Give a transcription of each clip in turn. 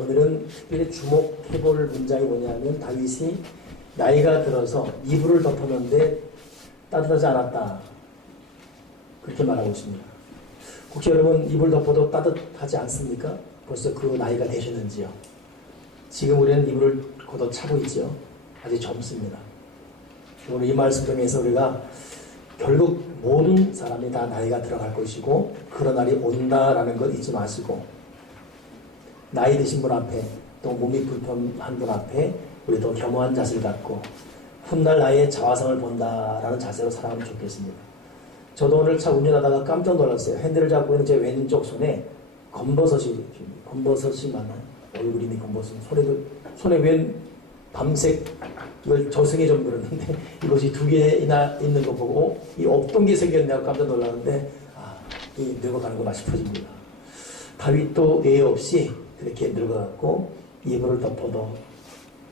오늘은 특별히 주목해볼 문장이 뭐냐면 다윗이 나이가 들어서 이불을 덮었는데 따뜻하지 않았다. 그렇게 말하고 있습니다. 혹시 여러분 이불 덮어도 따뜻하지 않습니까? 벌써 그 나이가 되셨는지요? 지금 우리는 이불을 걷어 차고 있죠. 아직 젊습니다. 오늘 이 말씀 통해서 우리가 결국 모든 사람이 다 나이가 들어갈 것이고 그런 날이 온다라는 걸 잊지 마시고 나이 드신 분 앞에 또 몸이 불편한 분 앞에 우리 더 겸허한 자세를 갖고 훗날 나의 자화상을 본다라는 자세로 살아가면 좋겠습니다. 저도 오늘 차 운전하다가 깜짝 놀랐어요. 핸들을 잡고 있는 제 왼쪽 손에 검버섯이 맞나요? 얼굴이니 검버섯. 손에 웬 밤색 이걸 저승에 좀 그렸는데 이것이 두 개나 있는 거 보고 이 없던 게 생겼냐고 깜짝 놀랐는데 이 늙어가는구나 싶어집니다. 다윗도 예외 없이 그렇게 늙어갔고 이불을 덮어도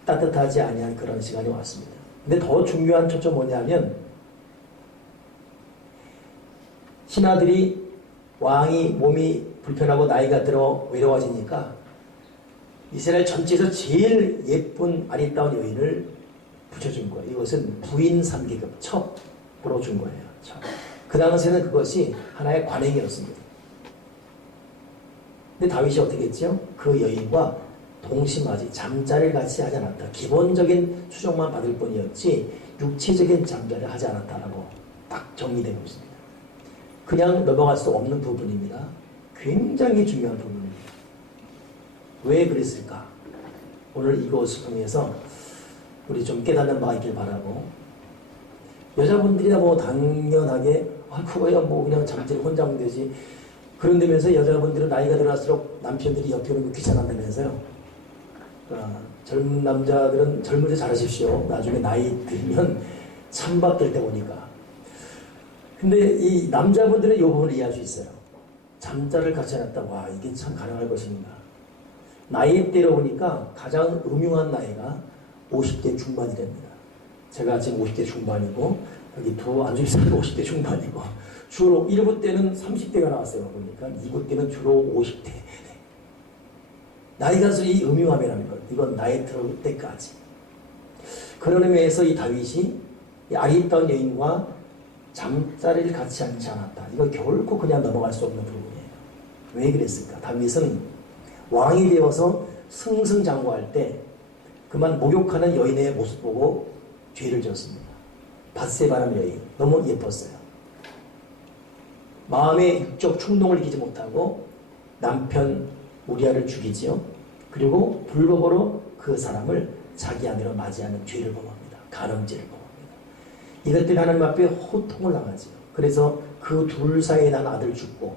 따뜻하지 아니한 그런 시간이 왔습니다. 근데 더 중요한 초점 뭐냐면 신하들이 왕이 몸이 불편하고 나이가 들어 외로워지니까 이스라엘 전체에서 제일 예쁜 아리따운 여인을 붙여준 거예요. 이것은 부인 3계급 첩으로 준 거예요. 첩. 그 당시에는 그것이 하나의 관행이었습니다. 근데 다윗이 어떻게 했죠? 그 여인과 동심하지 잠자리를 같이 하지 않았다. 기본적인 수종만 받을 뿐이었지 육체적인 잠자리를 하지 않았다라고 딱 정리되고 있습니다. 그냥 넘어갈 수 없는 부분입니다. 굉장히 중요한 부분입니다. 왜 그랬을까? 오늘 이것을 통해서 우리 좀 깨닫는 바가 있길 바라고 여자분들이나 뭐 당연하게 그거야 뭐 그냥 잠자리 혼자 하면 되지 그런다면서 여자분들은 나이가 들어갈수록 남편들이 옆에 오는 거 귀찮아한다면서요. 젊은 남자들은 젊을 때 잘하십시오. 나중에 나이 들면 찬밥 될 때 오니까. 근데 이 남자분들은 이 부분을 이해할 수 있어요. 잠자를 같이 해놨다. 와 이게 참 가능할 것인가. 나이대로 보니까 가장 음흉한 나이가 50대 중반이랍니다. 제가 지금 50대 중반이고 여기 두 안주입사도 50대 중반이고 주로 1부 때는 30대가 나왔어요. 보니까 2부 때는 주로 50대. 나이가 이 음흉함이라는 것. 이건 나이 들어올 때까지. 그런 의미에서 이 다윗이 이 아리따운 여인과 잠자리를 같이 하지 않았다. 이거 결코 그냥 넘어갈 수 없는 부분이에요. 왜 그랬을까? 다윗은 왕이 되어서 승승장구할 때 그만 목욕하는 여인의 모습 보고 죄를 지었습니다. 밧세바라는 여인. 너무 예뻤어요. 마음의 육적 충동을 이기지 못하고 남편 우리아를 죽이지요. 그리고 불법으로 그 사람을 자기 아내로 맞이하는 죄를 범합니다. 간음죄를 범합니다. 이것들이 하나님 앞에 호통을 당하지요. 그래서 그 둘 사이에 난 아들 죽고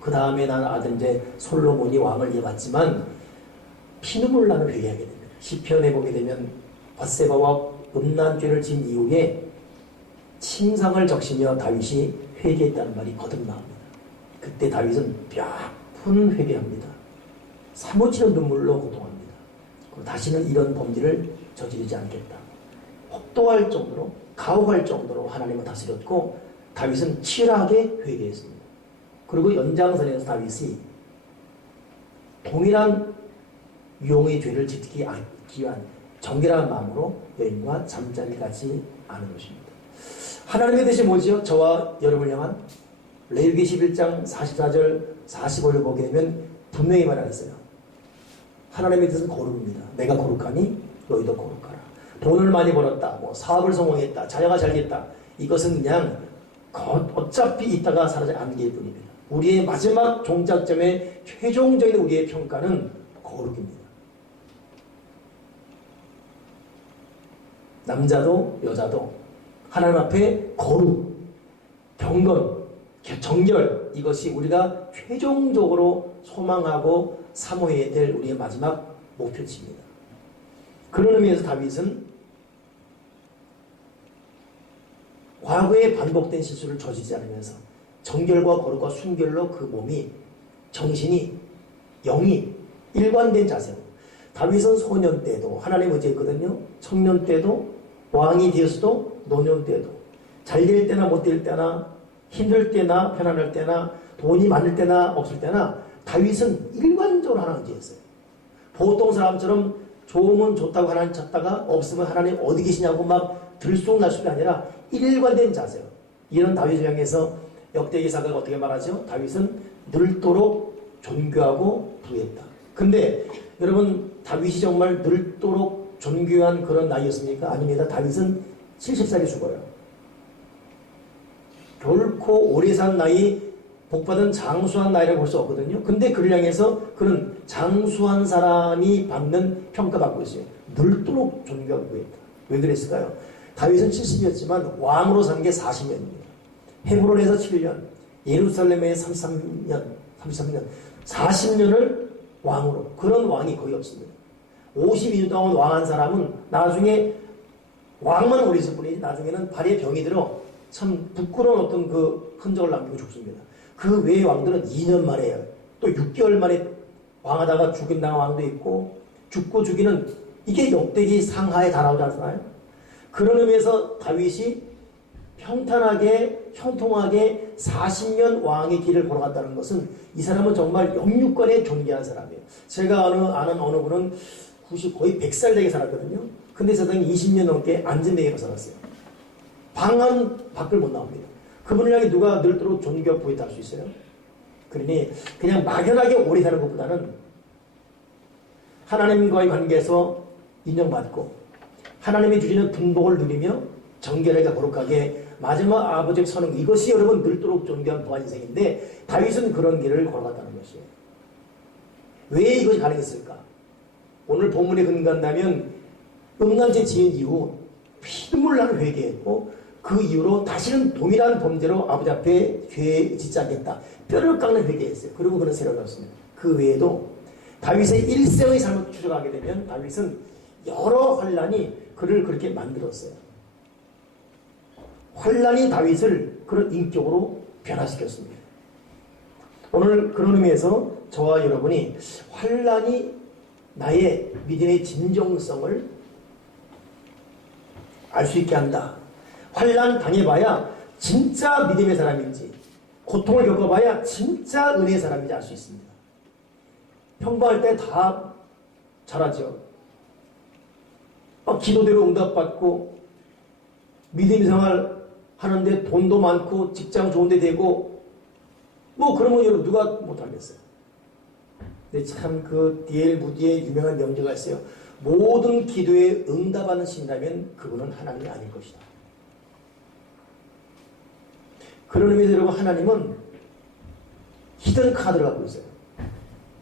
그 다음에 난 아들 이제 솔로몬이 왕을 이어받지만 피눈물 나는 회개하게 됩니다. 시편에 보게 되면 밧세바와 음란죄를 진 이후에 침상을 적시며 다윗이 회개했다는 말이 거듭나옵니다. 그때 다윗은 뼈아픈 회개합니다. 사무치는 눈물로 고통합니다. 그리고 다시는 이런 범죄를 저지르지 않겠다. 혹독할 정도로 가혹할 정도로 하나님을 다스렸고 다윗은 치열하게 회개했습니다. 그리고 연장선에서 다윗이 동일한 유용의 죄를 짓기 위한 정결한 마음으로 여인과 잠자리를 같이 하는 것입니다. 하나님의 뜻이 뭐지요? 저와 여러분을 향한 레위기 11장 44절 45절 보게 되면 분명히 말하였어요. 하나님의 뜻은 거룩입니다. 내가 거룩하니 너희도 거룩하라. 돈을 많이 벌었다. 뭐 사업을 성공했다. 자녀가 잘됐다. 이것은 그냥 어차피 있다가 사라질 안개일 뿐입니다. 우리의 마지막 종착점의 최종적인 우리의 평가는 거룩입니다. 남자도 여자도 하나님 앞에 거룩, 경건, 정결 이것이 우리가 최종적으로 소망하고 사모해야 될 우리의 마지막 목표치입니다. 그런 의미에서 다윗은 과거에 반복된 실수를 저지르지 않으면서 정결과 거룩과 순결로 그 몸이 정신이 영이 일관된 자세로 다윗은 소년 때도 하나님 의지했거든요. 청년 때도 왕이 되어서도 노년 때도 잘 될 때나 못 될 때나 힘들 때나 편안할 때나 돈이 많을 때나 없을 때나 다윗은 일관적으로 하나 의지했어요. 보통 사람처럼 좋으면 좋다고 하나님 찾다가 없으면 하나님 어디 계시냐고 막 들쑥날쑥이 아니라 일관된 자세요. 이런 다윗을 향해서 역대기사가 어떻게 말하죠? 다윗은 늘도록 존귀하고 부했다. 근데 여러분 다윗이 정말 늘도록 존귀한 그런 나이였습니까? 아닙니다. 다윗은 70살에 죽어요. 결코 오래 산 나이, 복받은 장수한 나이라고 볼 수 없거든요. 근데 그를 향해서 그는 장수한 사람이 받는 평가받고 있어요. 늘도록 존귀하고 부했다. 왜 그랬을까요? 다윗은 70이었지만 왕으로 산 게 40년입니다. 헤브론에서 7년, 예루살렘에 33년, 40년을 왕으로. 그런 왕이 거의 없습니다. 52년 동안 왕한 사람은 나중에 왕만 오래 있을 뿐이지 나중에는 발에 병이 들어 참 부끄러운 어떤 그 흔적을 남기고 죽습니다. 그 외의 왕들은 2년 만에 또 6개월 만에 왕하다가 죽인 당한 왕도 있고 죽고 죽이는 이게 역대기 상하에 다 나오지 않나요? 그런 의미에서 다윗이 평탄하게 형통하게 40년 왕의 길을 걸어갔다는 것은 이 사람은 정말 영육간에 존귀한 사람이에요. 제가 아는 어느 분은 90 거의 100살 되게 살았거든요. 근데 이 사람이 20년 넘게 안진뱅이로 살았어요. 방 한 밖을 못 나옵니다. 그분을 향해 누가 늘도록 존귀하고 부했다 할 수 있어요? 그러니 그냥 막연하게 오래 사는 것보다는 하나님과의 관계에서 인정받고 하나님이 주시는 분복을 누리며 정결하게 거룩하게 마지막 아버지의 선언, 이것이 여러분 늘도록 존귀한 부한 인생인데 다윗은 그런 길을 걸어갔다는 것이에요. 왜 이것이 가능했을까? 오늘 본문에 근거한다면 음란죄 지은 이후 피눈물 나는 회개했고 그 이후로 다시는 동일한 범죄로 아버지 앞에 죄 짓지 않겠다. 뼈를 깎는 회개했어요. 그리고 그는 세력을 얻습니다. 그 외에도 다윗의 일생의 삶을 추적하게 되면 다윗은 여러 환란이 그를 그렇게 만들었어요. 환란이 다윗을 그런 인격으로 변화시켰습니다. 오늘 그런 의미에서 저와 여러분이 환란이 나의 믿음의 진정성을 알 수 있게 한다. 환란 당해봐야 진짜 믿음의 사람인지 고통을 겪어봐야 진짜 은혜의 사람인지 알 수 있습니다. 평범할 때 다 잘하죠. 기도대로 응답받고 믿음 생활 하는데 돈도 많고 직장 좋은 데 되고 그러면 여러분 누가 못하겠어요. 근데 참 그 D.L. 무디의 유명한 명제가 있어요. 모든 기도에 응답하는 신이라면 그분은 하나님이 아닐 것이다. 그런 의미에서 여러분 하나님은 히든 카드를 갖고 있어요.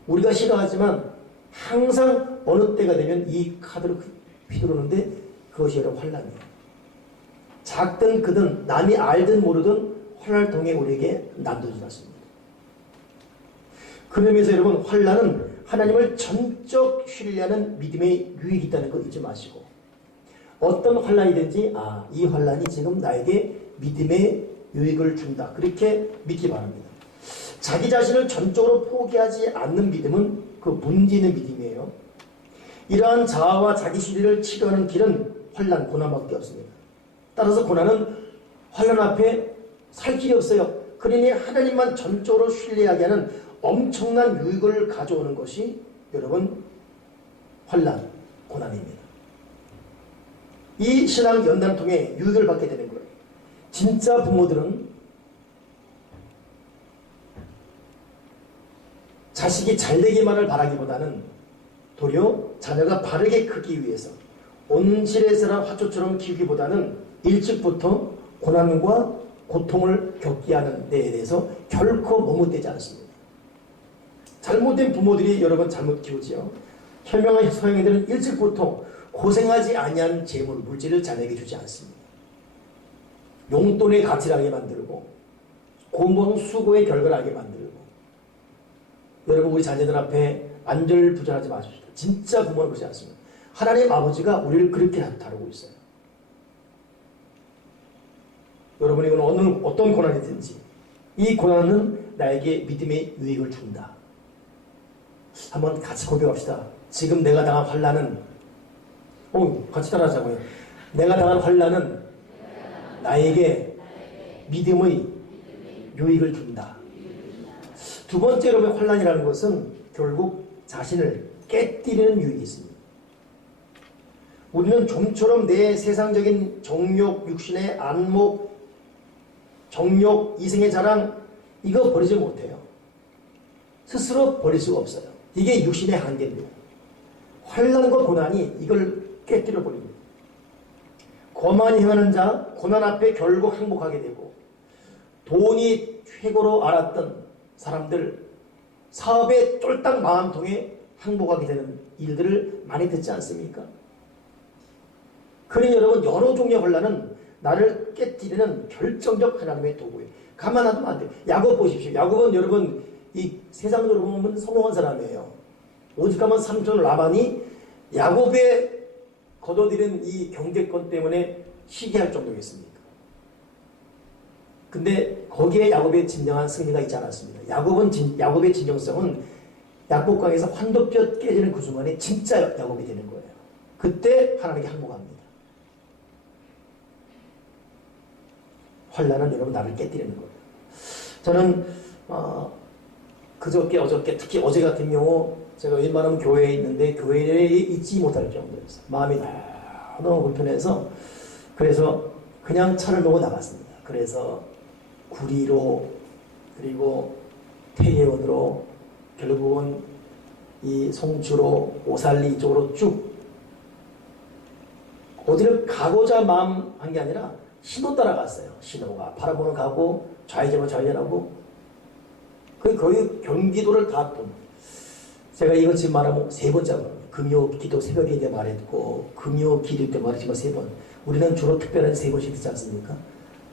우리가 싫어하지만 항상 어느 때가 되면 이 카드를 휘두르는데 그것이 여러분 환란이에요. 작든 크든 남이 알든 모르든 환란을 통해 우리에게 남겨주지 않습니다. 그런 의미에서 여러분 환란은 하나님을 전적 신뢰하는 믿음의 유익이 있다는 거 잊지 마시고 어떤 환란이든지 이 환란이 지금 나에게 믿음의 유익을 준다. 그렇게 믿기 바랍니다. 자기 자신을 전적으로 포기하지 않는 믿음은 그 문제 있는 믿음이에요. 이러한 자아와 자기 신뢰를 치료하는 길은 환란, 고난밖에 없습니다. 따라서 고난은 환란 앞에 살 길이 없어요. 그러니 하나님만 전적으로 신뢰하게 하는 엄청난 유익을 가져오는 것이 여러분 환란, 고난입니다. 이 신앙 연단을 통해 유익을 받게 되는 거예요. 진짜 부모들은 자식이 잘되기만을 바라기보다는 도리어 자녀가 바르게 크기 위해서 온실에서나 화초처럼 키우기보다는 일찍부터 고난과 고통을 겪게 하는 데에 대해서 결코 머뭇대지 않습니다. 잘못된 부모들이 여러분 잘못 키우지요. 현명한 서양인들은 일찍부터 고생하지 아니한 재물, 물질을 자녀에게 주지 않습니다. 용돈의 가치를 알게 만들고 공부한 수고의 결과를 알게 만들고 여러분 우리 자녀들 앞에 안절부절하지 마십시오. 진짜 부모는 그렇지 않습니다. 하나님 아버지가 우리를 그렇게 다루고 있어요. 여러분이 어떤 고난이든지 이 고난은 나에게 믿음의 유익을 준다. 한번 같이 고백합시다. 지금 내가 당한 환난은 같이 따라하자고요. 내가 당한 환난은 나에게 믿음의 유익을 준다. 두 번째로 환난이라는 것은 결국 자신을 깨뜨리는 유익이 있습니다. 우리는 좀처럼 내 세상적인 정욕, 육신의 안목, 정욕, 이생의 자랑 이거 버리지 못해요. 스스로 버릴 수가 없어요. 이게 육신의 한계입니다. 환난과 고난이 이걸 깨뜨려 버립니다. 거만히 행하는 자, 고난 앞에 결국 항복하게 되고, 돈이 최고로 알았던 사람들, 사업에 쫄딱 마음 통해 항복하게 되는 일들을 많이 듣지 않습니까? 그러니 여러분, 여러 종류의 혼란은 나를 깨뜨리는 결정적 하나님의 도구예요. 가만 놔두면 안 돼요. 야곱 보십시오. 야곱은 여러분, 이 세상적으로 보면 성공한 사람이에요. 오직하면 삼촌 라반이 야곱의 거둬들인 이 경제권 때문에 시기할 정도였습니까? 근데 거기에 야곱의 진정한 승리가 있지 않았습니다. 야곱의 진정성은 약복강에서 환도뼈 깨지는 그 순간에 진짜 야곱이 되는 거예요. 그때 하나님께 항복합니다. 환난은 여러분 나를 깨뜨리는 거예요. 저는 그저께 어저께 특히 어제 같은 경우 제가 웬만하면 교회에 있는데 교회에 있지 못할 정도였어요. 마음이 너무 불편해서 그래서 그냥 차를 몰고 나갔습니다. 그래서 구리로 그리고 태계원으로 결국은 이 송주로 오살리 이쪽으로 쭉 어디를 가고자 마음 한 게 아니라 신호 따라갔어요. 신호가 바라보는 가고 좌회전으로 좌회전하고 거의 경기도를 다 돈. 제가 이거 지금 말하면 세 번째로 금요 기도 새벽에 이제 말했고 금요 기도 때 말했지만 세 번. 우리는 주로 특별한 세 번씩 듣지 않습니까?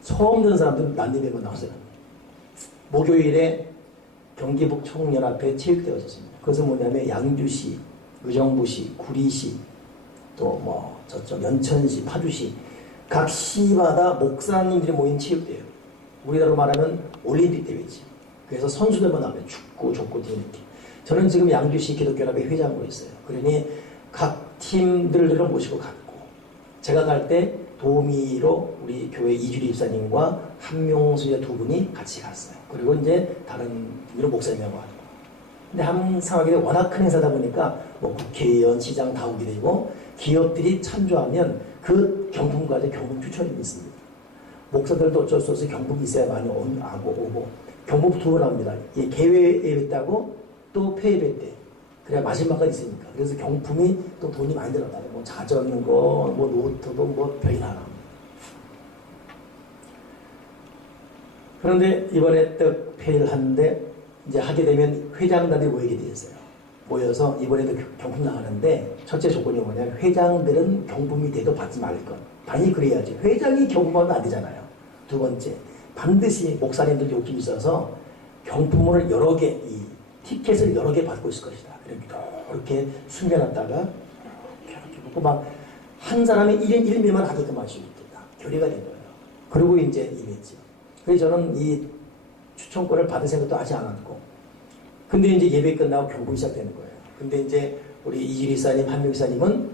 처음 듣는 사람들은 난입에만 나오잖아요. 목요일에 경기북 총연합회 체육대회가 있었습니다. 그것은 뭐냐면 양주시, 의정부시, 구리시, 또 뭐 저쪽 연천시, 파주시 각 시마다 목사님들이 모인 체육대회예요. 우리나라로 말하면 올림픽 대회지. 그래서 선수들만 나오면 축구, 족구, 팀 이렇게. 저는 지금 양주시 기독교연합회 회장으로 있어요. 그러니 각 팀들을 모시고 갔고 제가 갈 때 도우미로 우리 교회 이주리 집사님과 한명수 두 분이 같이 갔어요. 그리고 이제 다른 분으로 목사님하고 왔고. 근데 항상 하게 워낙 큰 행사다 보니까 뭐 국회의원, 시장 다 오게 되고 기업들이 참조하면 그 경품과도 경품 추천이 있습니다. 목사들도 어쩔 수 없이 경품이 있어야 많이 오고 경품 두 번 합니다. 이 개회 예배 때하고 또 폐예배 때. 그래야 마지막까지 있으니까. 그래서 경품이 또 돈이 많이 들어가요. 뭐 자전거, 뭐 노트북, 뭐 별이 하나. 그런데 이번에 또 폐를 하는데 이제 하게 되면 회장단들이 모이게 되었어요. 모여서 이번에도 경품 나가는데 첫째 조건이 뭐냐면 회장들은 경품이 돼도 받지 말 것. 당연히 그래야지. 회장이 경품하면 안 되잖아요. 두 번째, 반드시 목사님들 욕심이 있어서 경품을 여러 개, 이 티켓을 여러 개 받고 있을 것이다. 이렇게 숨겨놨다가 이렇게 보고 막 한 사람이 1인 1매만 하게끔 할 수 있겠다. 결의가 된 거예요. 그리고 이제 임했죠. 그래서 저는 이 추천권을 받을 생각도 하지 않았고 근데 이제 예배 끝나고 경품이 시작되는 거예요. 근데 이제 우리 이주리 사님, 한명 사님은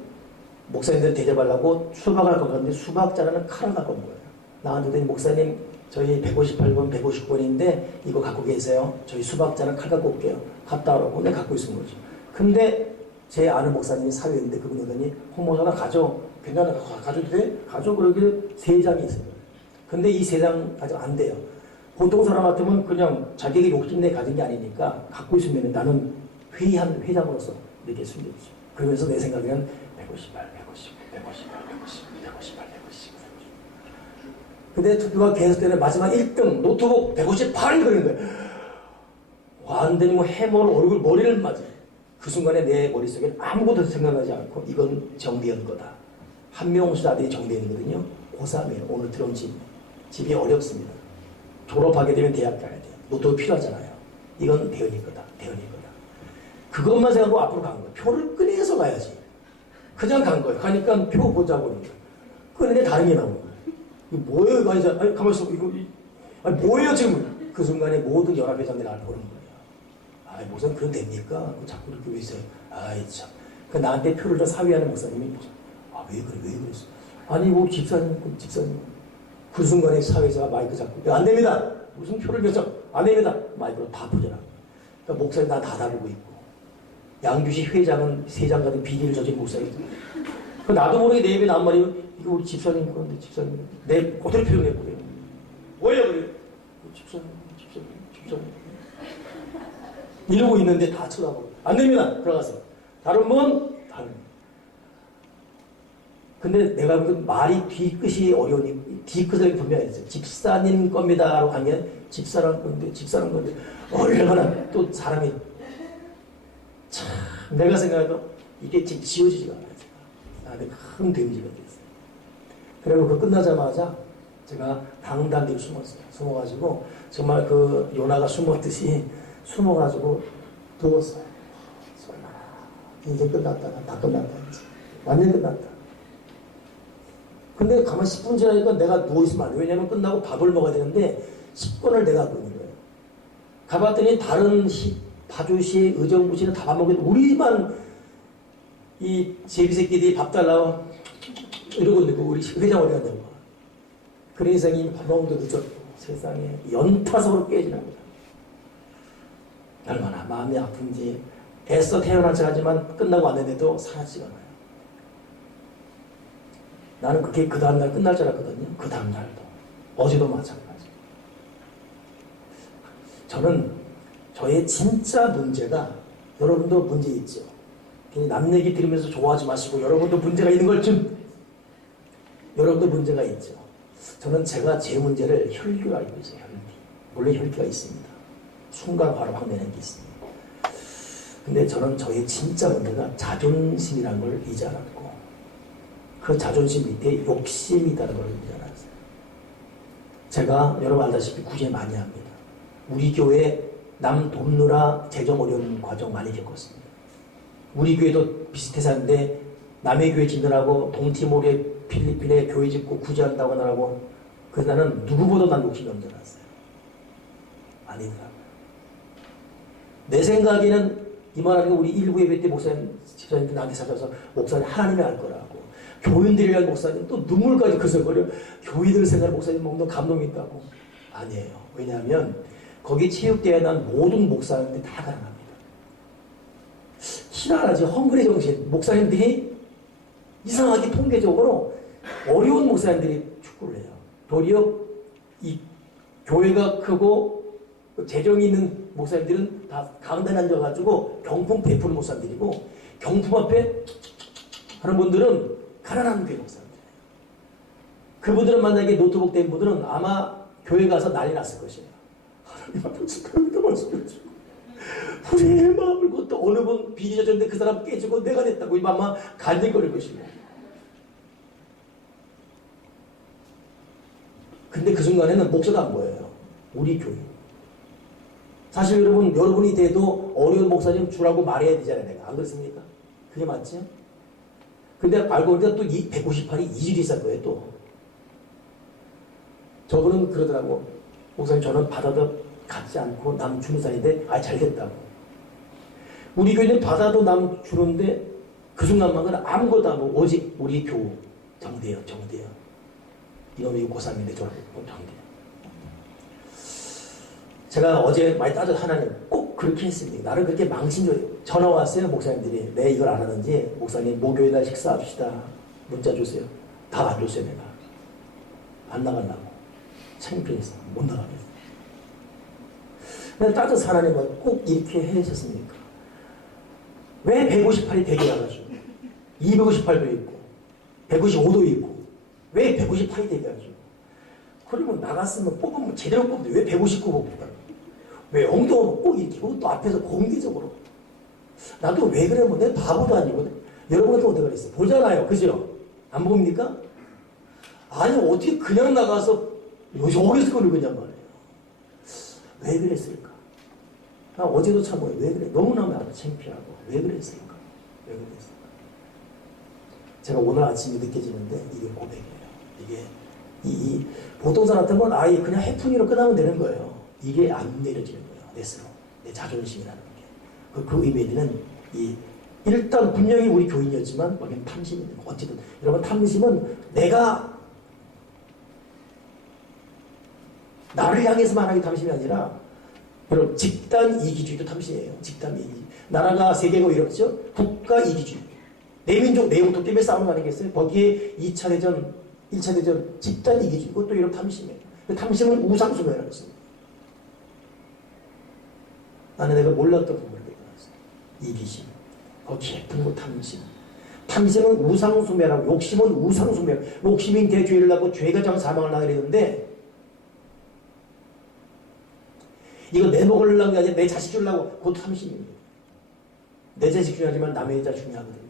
목사님들 대접하려고 수박을 갖고 갔는데 수박 자르는 칼을 갖고 온 거예요. 나한테 목사님 저희 158번, 159번인데 이거 갖고 계세요. 저희 수박 자르는 칼 갖고 올게요. 갔다 오라고 내가 갖고 있은 거죠. 근데 제 아는 목사님이 사회인데 그분이 오더니 홍목사가 가져. 괜찮아. 가져도 돼? 가져. 그러길래 3장이 있어요. 근데 이 3장 아직 안 돼요. 보통 사람 같으면 그냥 자기에게 욕심내 가진 게 아니니까 갖고 있으면 나는 회의한 회장으로서 이렇게 숨겼죠. 그러면서 내 생각에는 158, 150, 158, 150, 158, 150. 근데 투표가 계속 되는 마지막 1등 노트북 158이 그러는 거예요. 완전히 뭐 해머를 얼굴 머리를 맞아요. 그 순간에 내 머릿속에 아무것도 생각나지 않고 이건 정대현 거다. 한명수 아들이 정대현이거든요. 고3이에요. 오늘 들어온 집이 어렵습니다. 졸업하게 되면 대학 가야 돼요. 노트북 필요하잖아요. 이건 대현이 거다. 대현이 거다. 그것만 생각하고 앞으로 간 거예요. 표를 꺼내서 가야지. 그냥 간 거예요. 가니까 표 보자고 그러는 거예요. 그런데 다른 게 나오는 거예요. 이거 뭐예요? 이거 아니잖아. 아니, 가만있어. 이거, 아니, 뭐예요, 지금? 그 순간에 모든 연합회장들이 나를 보는 거예요. 아이, 목사님, 그건 됩니까? 자꾸 이렇게 왜 있어요? 아이, 참. 그 나한테 표를 좀 사위하는 목사님이, 아, 왜 그래, 왜 그랬어? 아니, 뭐, 집사님. 그 순간에 사회자가 마이크 잡고, 안 됩니다! 무슨 표를 몇 장? 안 됩니다! 마이크로 다 보잖아. 그러니까 목사님 나 다 다루고 있고. 양주시 회장은 세장 같은 비리를 저지른 목사님. 그 나도 모르게 내 입에 나온 말이 이거 우리 집사님 건데 집사님 내 그대로 표현해버려요. 뭐예요 그래? 집사님 이러고 있는데 다 쳐다보고 안 됩니다. 들어가서 다른 분 다른. 근데 내가 그 말이 뒤끝이 어려우니 뒤끝을 분명히 했어요. 집사님 겁니다라고 하면 집사람 건데 얼마나 또 사람이 참 내가 생각해도 이게 지금 지워지지가 않아요. 나한테 큰 데미지가 됐어요. 그리고 그 끝나자마자 제가 당당히 숨었어요. 숨어가지고 정말 그 요나가 숨었듯이 숨어가지고 누웠어요. 이제 끝났다. 다 끝났다. 이제. 완전 끝났다. 근데 가만 10분 지나니까 내가 누워있으면 안 돼요. 왜냐면 끝나고 밥을 먹어야 되는데 10분을 내가 갖고 있는 거예요. 가봤더니 다른 파주시, 의정부시는 다 밥 먹는데 우리만 이 제비새끼들이 밥 달라고 이러고 있는 거 우리 회장 어디 갔냐고. 그런 이상이 밥 먹는 도 늦었고 세상에 연타석으로 깨지는 거죠. 얼마나 마음이 아픈지 애써 태어난 척 하지만 끝나고 왔는데도 사라지지가 않아요. 나는 그게 그 다음날 끝날 줄 알았거든요. 그 다음날도. 어제도 마찬가지. 저는 저의 진짜 문제가 여러분도 문제 있죠. 괜히 남 얘기 들으면서 좋아하지 마시고 여러분도 문제가 있는 걸 여러분도 문제가 있죠. 저는 제가 제 문제를 혈기로 알고 있어요. 혈기. 원래 혈기가 있습니다. 순간 바로 확 내는 게 있습니다. 근데 저는 저의 진짜 문제가 자존심이라는 걸 이제 알았고 그 자존심 밑에 욕심이 있다는 걸 이제 알았어요. 제가 여러분 알다시피 구제 많이 합니다. 우리 교회 남 돕느라 재정 어려운 과정 많이 겪었습니다. 우리 교회도 비슷해서 하는데 남의 교회 짓느라고 동티모르에 필리핀에 교회 짓고 구제한다고 하느라고 그래서 나는 누구보다 난 욕심이 넘쳐났어요. 아니더라고요. 내 생각에는 이 말하는 게 우리 일부 예배 때 목사님, 집사님들 나한테 찾아서 목사님 하나님이 알 거라고. 교인들이란 목사님 또 눈물까지 그슬거려. 교인들 생각하는 목사님 먹는 감동이 있다고. 아니에요. 왜냐하면 거기 체육대회에 난 모든 목사님들이 다 가능합니다. 희한하지. 헝그리 정신. 목사님들이 이상하게 통계적으로 어려운 목사님들이 축구를 해요. 도리어 이 교회가 크고 재정이 있는 목사님들은 다 강단에 앉아가지고 경품 베푸는 목사님들이고 경품 앞에 하는 분들은 가난한 교회 목사님들이에요. 그분들은 만약에 노트북 된 분들은 아마 교회 가서 난리 났을 것이에요. 하나님 앞에 축하합니다. 말씀해주고 우리의 마음을 걷다 어느 분 비리 졌는데 그 사람 깨지고 내가 됐다고 이 아마 간질거릴 것이고. 근데 그 순간에는 목사도 안 보여요. 우리 교회. 사실 여러분이 돼도 어려운 목사님 주라고 말해야 되잖아요. 내가. 안 그렇습니까? 그게 맞죠? 근데 알고 보니까 또 158이 이질이 있을 거예요. 또. 저분은 그러더라고. 목사님 저는 받아도 갖지 않고 남 주는 사람인데 잘 됐다고. 우리 교회는 받아도 남 주는데 그 순간만은 아무것도 안 하고 오직 우리 교우 정대요. 이놈이 고3인데 저라고 정대요. 제가 어제 많이 따져 하나님 꼭 그렇게 했습니다. 나를 그렇게 망신줘요. 전화 왔어요. 목사님들이. 내 이걸 안 하는지 목사님 목요일날 식사합시다. 문자 주세요. 다 안 줬어요. 내가. 안 나가려고. 창피해서 못 나가겠어. 근데 따져서 하나님은 꼭 이렇게 해주셨습니까? 왜 158이 되게 와가지고 258도 있고 195도 있고 왜 158이 되게 하죠? 그러면 나갔으면 뽑으면 제대로 뽑는데 왜 159 뽑을까? 왜 엉뚱하면 꼭 이렇게 또 앞에서 공개적으로 나도 왜 그러면 내 바보도 아니거든. 여러분 같은 어떻게 그랬어요? 보잖아요. 그죠? 안 봅니까? 아니 어떻게 그냥 나가서 여기서 그걸 그냥 말해요. 왜 그랬을까? 나 어제도 참 왜 그래? 너무너무 창피하고 왜 그랬을까? 왜 그랬을까? 제가 오늘 아침에 느껴지는데 이게 고백이에요. 이게 이 보통 사람한테는 아예 그냥 해프닝으로 끝나면 되는 거예요. 이게 안 내려지는 거예요. 내 스스로. 내 자존심이라는 게. 그 의미에는 일단 분명히 우리 교인이었지만 여기는 탐심이 있는 거. 어쨌든 여러분 탐심은 내가 나를 향해서만 하는 게 탐심이 아니라 여러분 집단 이기주의도 탐심이에요. 집단 이기. 나라가 세계가 이렇죠? 국가 이기주의. 내민족 내용토 때문에 싸우는 거 아니겠어요? 거기에 2차 대전, 1차 대전 집단 이기주의. 그것도 이런 탐심이에요. 그 탐심은 우상숭배라고 했습니다. 나는 내가 몰랐던 부분을 깨달았어요. 이기심. 깊은 거 탐심. 탐심은 우상숭배라고, 욕심은 우상숭배. 욕심인 대 죄를 낳고 죄가 장 사망을 나게 되는데, 이거 내 먹으려고 하지 내 자식 주려고, 그것도 탐심입니다. 내 자식 중요하지만 남의 자 중요하거든요.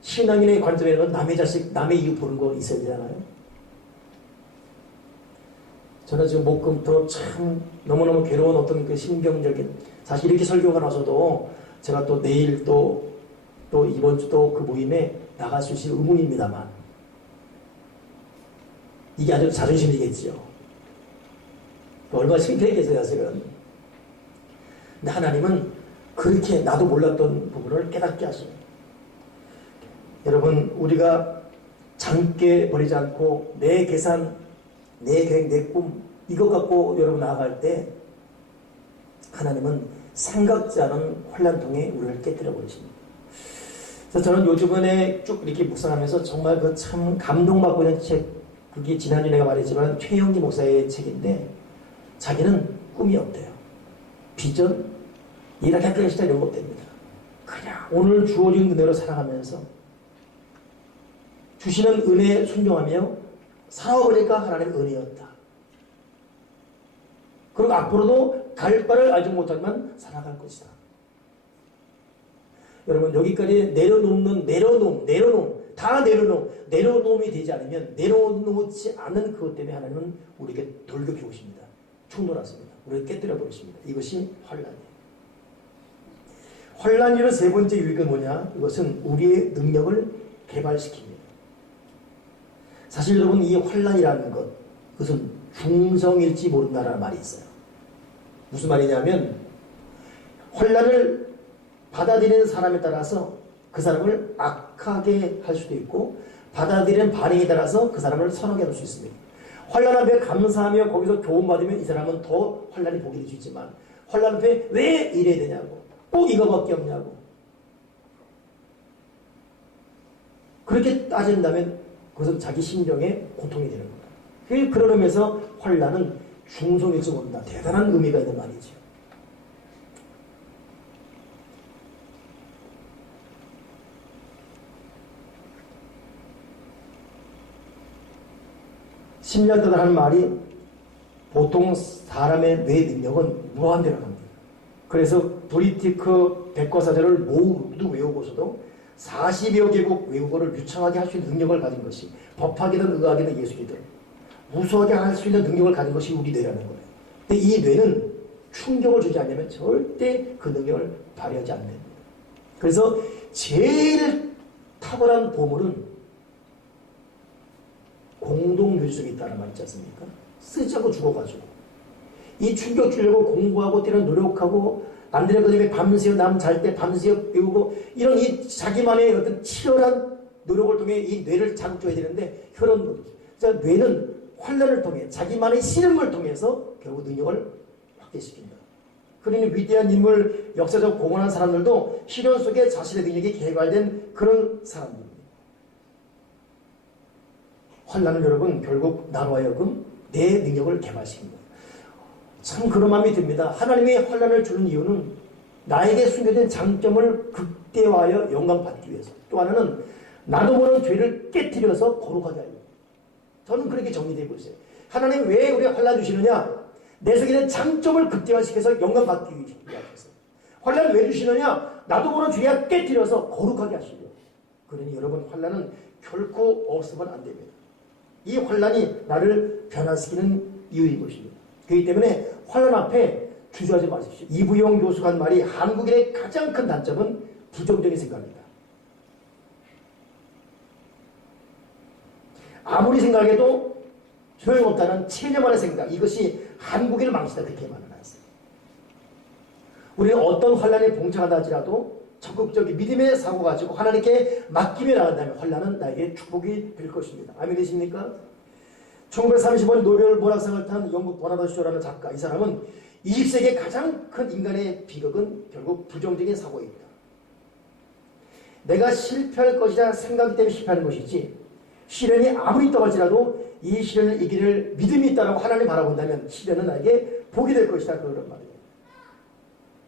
신앙인의 관점에는 남의 자식, 남의 이유 보는 거 있어야 되잖아요. 저는 지금 목금토 참 너무너무 괴로운 어떤 그 신경적인, 사실 이렇게 설교가 나서도 제가 또 내일 또 이번 주 또 그 모임에 나갈 수 있을 의문입니다만, 이게 아주 자존심이겠지요. 얼마나 창피했겠어요, 사실은. 근데 하나님은 그렇게 나도 몰랐던 부분을 깨닫게 하십니다. 여러분, 우리가 잠깨 버리지 않고 내 계산, 내 계획, 내 꿈, 이것 갖고 여러분 나아갈 때 하나님은 생각지 않은 혼란통에 우리를 깨뜨려 버리십니다. 그래서 저는 요즘에 쭉 이렇게 묵상하면서 정말 그 참 감동받고 있는 책, 그게 지난주에 내가 말했지만 최영기 목사의 책인데, 자기는 꿈이 없대요. 비전, 이렇게 학교 시작 이런 거 없답니다. 그냥 오늘 주어진 은혜로 살아가면서 주시는 은혜에 순종하며 살아보니까 하나님의 은혜였다. 그리고 앞으로도 갈 바를 알지 못하지만 살아갈 것이다. 여러분, 여기까지 내려놓음이 되지 않으면, 내려놓지 않은 그것 때문에 하나님은 우리에게 돌격해 오십니다. 충돌하십니다. 우리를 깨뜨려 버리십니다. 이것이 환란이에요. 환란이의 세 번째 유익은 뭐냐? 이것은 우리의 능력을 개발시킵니다. 사실 여러분, 이 환란이라는 것, 그것은 중성일지 모른다라는 말이 있어요. 무슨 말이냐면, 환란을 받아들이는 사람에 따라서 그 사람을 악하게 할 수도 있고, 받아들이는 반응에 따라서 그 사람을 선하게 할 수 있습니다. 환란 앞에 감사하며 거기서 교훈받으면 이 사람은 더 환란이 보게 될 수 있지만, 환란 앞에 왜 이래야 되냐고, 꼭 이거밖에 없냐고, 그렇게 따진다면 그것은 자기 심정에 고통이 되는 겁니다. 그런 의미에서 환란은 중성일지 모른다, 대단한 의미가 있는 말이죠. 심리학자들 하는 말이, 보통 사람의 뇌 능력은 무한대라고 합니다. 그래서 브리티크 백과사전을 모두 외우고서도 40여 개국 외국어를 유창하게 할 수 있는 능력을 가진 것이, 법학이든 의학이든 예술이든 우수하게 할 수 있는 능력을 가진 것이 우리 뇌라는 거예요. 근데 이 뇌는 충격을 주지 않으면 절대 그 능력을 발휘하지 않는 겁니다. 그래서 제일 탁월한 보물은 공동묘지 속에 있다는 말 있지 않습니까? 쓰지 않고 죽어가지고 이 충격 주려고 공부하고 때론 노력하고, 안 되는 것 때문에 밤새워, 남 잘 때 밤새워 배우고, 이런 이 자기만의 어떤 치열한 노력을 통해 이 뇌를 자극줘야 되는데, 그런 거죠. 그래서 뇌는 환란을 통해, 자기만의 실험을 통해서 결국 능력을 확대시킨다. 그러니 위대한 인물, 역사적 공헌한 사람들도 시련 속에 자신의 능력이 개발된 그런 사람들입니다. 환란은 여러분 결국 나로 하여금 내 능력을 개발시킨 거예요. 참 그런 마음이 듭니다. 하나님이 환란을 주는 이유는 나에게 숨겨진 장점을 극대화하여 영광받기 위해서, 또 하나는 나도 모르는 죄를 깨트려서 거룩하게 하려고. 저는 그렇게 정리되고 있어요. 하나님 왜 우리가 환란 주시느냐? 내 속에 있는 장점을 극대화시켜서 영광받기 위해서. 환란 왜 주시느냐? 나도 모르는 죄가 깨트려서 거룩하게 하시려고. 그러니 여러분, 환란은 결코 없으면 안 됩니다. 이 환란이 나를 변화시키는 이유인 것입니다. 그렇기 때문에 환란 앞에 주저하지 마십시오. 이부영 교수가 한 말이, 한국인의 가장 큰 단점은 부정적인 생각입니다. 아무리 생각해도 소용없다는 체념하는 생각, 이것이 한국인을 망친다, 그렇게 말해놨어요. 우리는 어떤 환란에 봉착한다 할지라도 적극적인 믿음의 사고 가지고 하나님께 맡기며 나간다면 환란은 나에게 축복이 될 것입니다. 아멘 되십니까? 1935년 노벨 문학상을 탄 영국 버나드 쇼라는 작가, 이 사람은 20세기의 가장 큰 인간의 비극은 결국 부정적인 사고입니다. 내가 실패할 것이라 생각이 때문에 실패하는 것이지, 시련이 아무리 있다고 할지라도 이 시련을 이길 믿음이 있다고 하나님 바라본다면 시련은 나에게 복이 될 것이다, 그런 말이에요.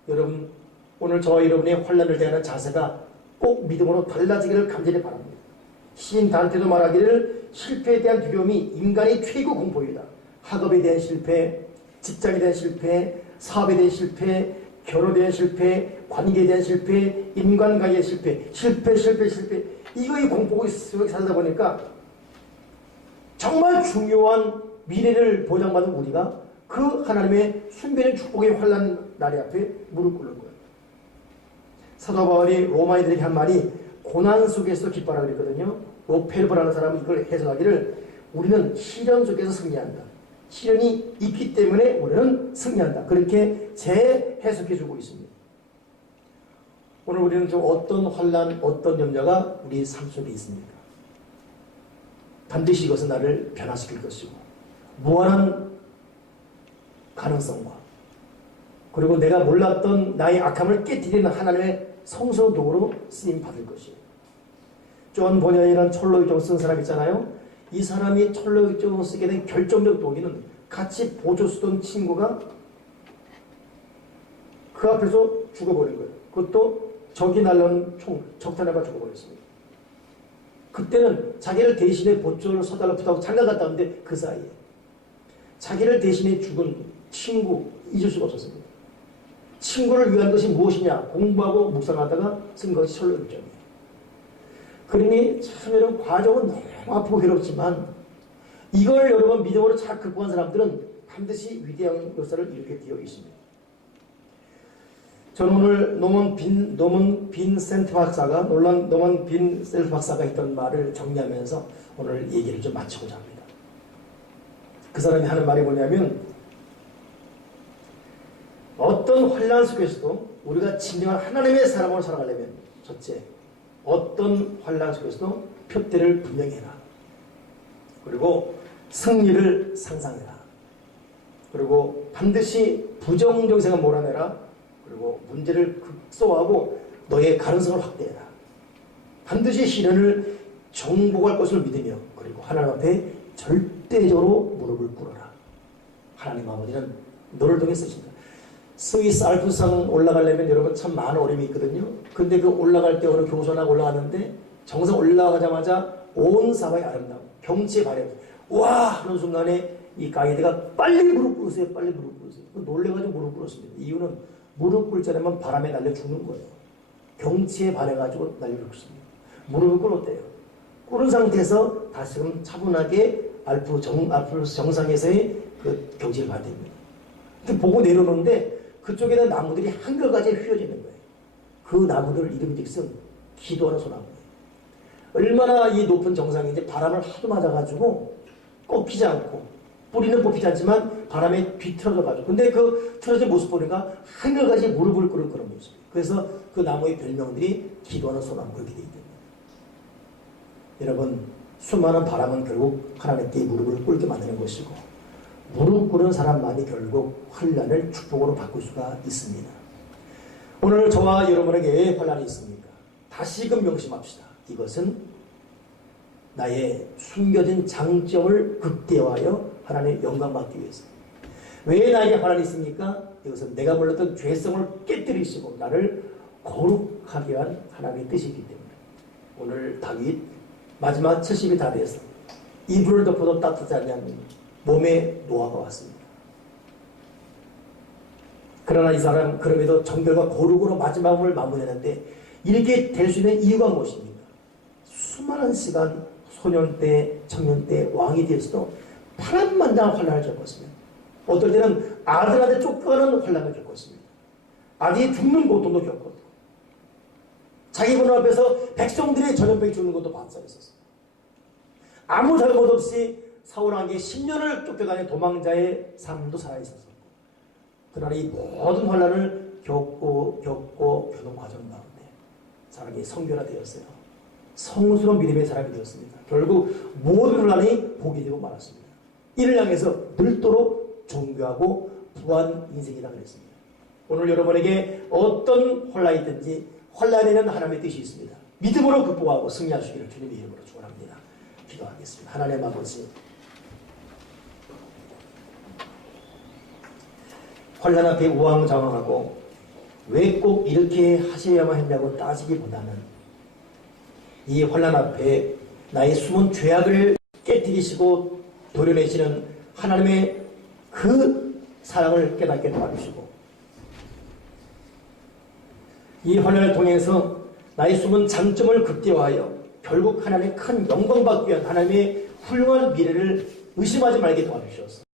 여러분, 오늘 저와 여러분의 환난을 대하는 자세가 꼭 믿음으로 달라지기를 간절히 바랍니다. 시인 단테도 말하기를 실패에 대한 두려움이 인간의 최고 공포이다. 학업에 대한 실패, 직장에 대한 실패, 사업에 대한 실패, 결혼에 대한 실패, 관계에 대한 실패, 인간관계의 실패, 실패. 이거의 공포 속에 살다 보니까 정말 중요한 미래를 보장받은 우리가 그 하나님의 숨겨진 축복의 환난 나리 앞에 무릎 꿇는 거예요. 사도 바울이 로마인들에게 한 말이 고난 속에서 기뻐라 그랬거든요. 로페르브라는 사람은 이걸 해석하기를 우리는 시련 속에서 승리한다. 시련이 있기 때문에 우리는 승리한다. 그렇게 재해석해주고 있습니다. 오늘 우리는 좀 어떤 환난, 어떤 염려가 우리 삶 속에 있습니까? 반드시 이것은 나를 변화시킬 것이고 무한한 가능성과 그리고 내가 몰랐던 나의 악함을 깨뜨리는 하나님의 성스러운 도구로 쓰임 받을 것이에요. 존 보니언이라는 철로역정을 쓴 사람 있잖아요. 이 사람이 철로역정을 쓰게 된 결정적 동기는 같이 보조 쓰던 친구가 그 앞에서 죽어버린 거예요. 그것도 적이 날라오는 적탄에 맞아 죽어버렸습니다. 그때는 자기를 대신해 보조를 서달라 부탁하고 장가 갔다 왔는데 그 사이에 자기를 대신해 죽은 친구 잊을 수가 없었습니다. 친구를 위한 것이 무엇이냐 공부하고 묵상하다가 쓴 것이 철로역정이에요. 그러니 참 여러분 과정은 너무 아프고 괴롭지만 이걸 여러분 믿음으로 잘 극복한 사람들은 반드시 위대한 역사를 이루게 되어 있습니다. 저는 오늘 노먼 빈센트 박사가 했던 말을 정리하면서 오늘 얘기를 좀 마치고자 합니다. 그 사람이 하는 말이 뭐냐면 어떤 환난 속에서도 우리가 진정한 하나님의 사람으로 살아가려면 첫째, 어떤 환난 속에서도 표대를 분명히 해라. 그리고 승리를 상상해라. 그리고 반드시 부정적 생각 몰아내라. 그리고 문제를 극소화하고 너의 가능성을 확대해라. 반드시 시련을 정복할 것을 믿으며 그리고 하나님 앞에 절대적으로 무릎을 꿇어라. 하나님 아버지는 너를 통해 쓰신다. 스위스 알프스산 올라가려면 여러분 참 많은 어려움이 있거든요. 근데 그 올라갈 때 어느 교선하고 올라갔는데 정상 올라가자마자 온 사방이 아름다워. 경치에 발해. 와! 하는 순간에 이 가이드가 빨리 무릎 꿇으세요. 빨리 무릎 꿇으세요. 놀래가지고 무릎 꿇었습니다. 이유는 무릎 꿇자면 바람에 날려 죽는 거예요. 경치에 반해가지고 날려 죽습니다. 무릎을 꿇었대요. 꿇은 상태에서 다시금 차분하게 알프스 정상에서의 그 경치를 봐야 됩니다. 근데 보고 내려오는데 그쪽에는 나무들이 한결같이 휘어지는 거예요. 그 나무들 이름즉슨 기도하는 소나무예요. 얼마나 이 높은 정상인지 바람을 하도 맞아가지고 꺾이지 않고 뿌리는 뽑히지 않지만 바람에 뒤틀어져가지고 근데 그 틀어진 모습 보니까 한결같이 무릎을 꿇은 그런 모습이에요. 그래서 그 나무의 별명들이 기도하는 소나무 그렇게 되어 있습니다. 여러분 수많은 바람은 결국 하나님께 무릎을 꿇게 만드는 것이고 무릎 꿇은 사람만이 결국 환난을 축복으로 바꿀 수가 있습니다. 오늘 저와 여러분에게 환난이 있습니까? 다시금 명심합시다. 이것은 나의 숨겨진 장점을 극대화하여 하나님의 영광받기 위해서. 왜 나에게 환난이 있습니까? 이것은 내가 몰랐던 죄성을 깨뜨리시고 나를 거룩하게 위한 하나님의 뜻이기 때문에. 오늘 다윗 마지막 70이 다 되어서 이불을 덮어도 따뜻하지 않냐면 몸에 노화가 왔습니다. 그러나 이 사람 그럼에도 정결과 거룩으로 마지막을 마무리했는데 이렇게 될 수 있는 이유가 무엇입니까? 수많은 시간 소년 때, 청년 때 왕이 되어서도 파란만장한 환난을 겪었습니다. 어떨 때는 아들한테 쫓겨가는 환난을 겪었습니다. 아들이 죽는 고통도 겪었고 자기 문 앞에서 백성들이 전염병이 죽는 것도 반사했었어요. 아무 잘못 없이 사울왕에게 10년을 쫓겨다니는 도망자의 삶도 살아있었고 그러나 이 모든 환난을 겪고 겪는 과정 가운데 사람이 성결화되었어요. 성스러운 믿음의 사람이 되었습니다. 결국 모든 환난이 복이 되고 말았습니다. 이를 향해서 늘도록 존귀하고 무한 인생이다 그랬습니다. 오늘 여러분에게 어떤 혼란이 있든지 혼란에는 하나님의 뜻이 있습니다. 믿음으로 극복하고 승리하시기를 주님의 이름으로 축원합니다. 기도하겠습니다. 하나님 아버지, 혼란 앞에 우왕좌왕하고 왜 꼭 이렇게 하셔야만 했냐고 따지기보다는 이 혼란 앞에 나의 숨은 죄악을 깨뜨리시고 도려내시는 하나님의 그 사랑을 깨닫게 도와주시고, 이 혼란을 통해서 나의 숨은 장점을 극대화하여 결국 하나님의 큰 영광 받기 위한 하나님의 훌륭한 미래를 의심하지 말게 도와주시옵소서.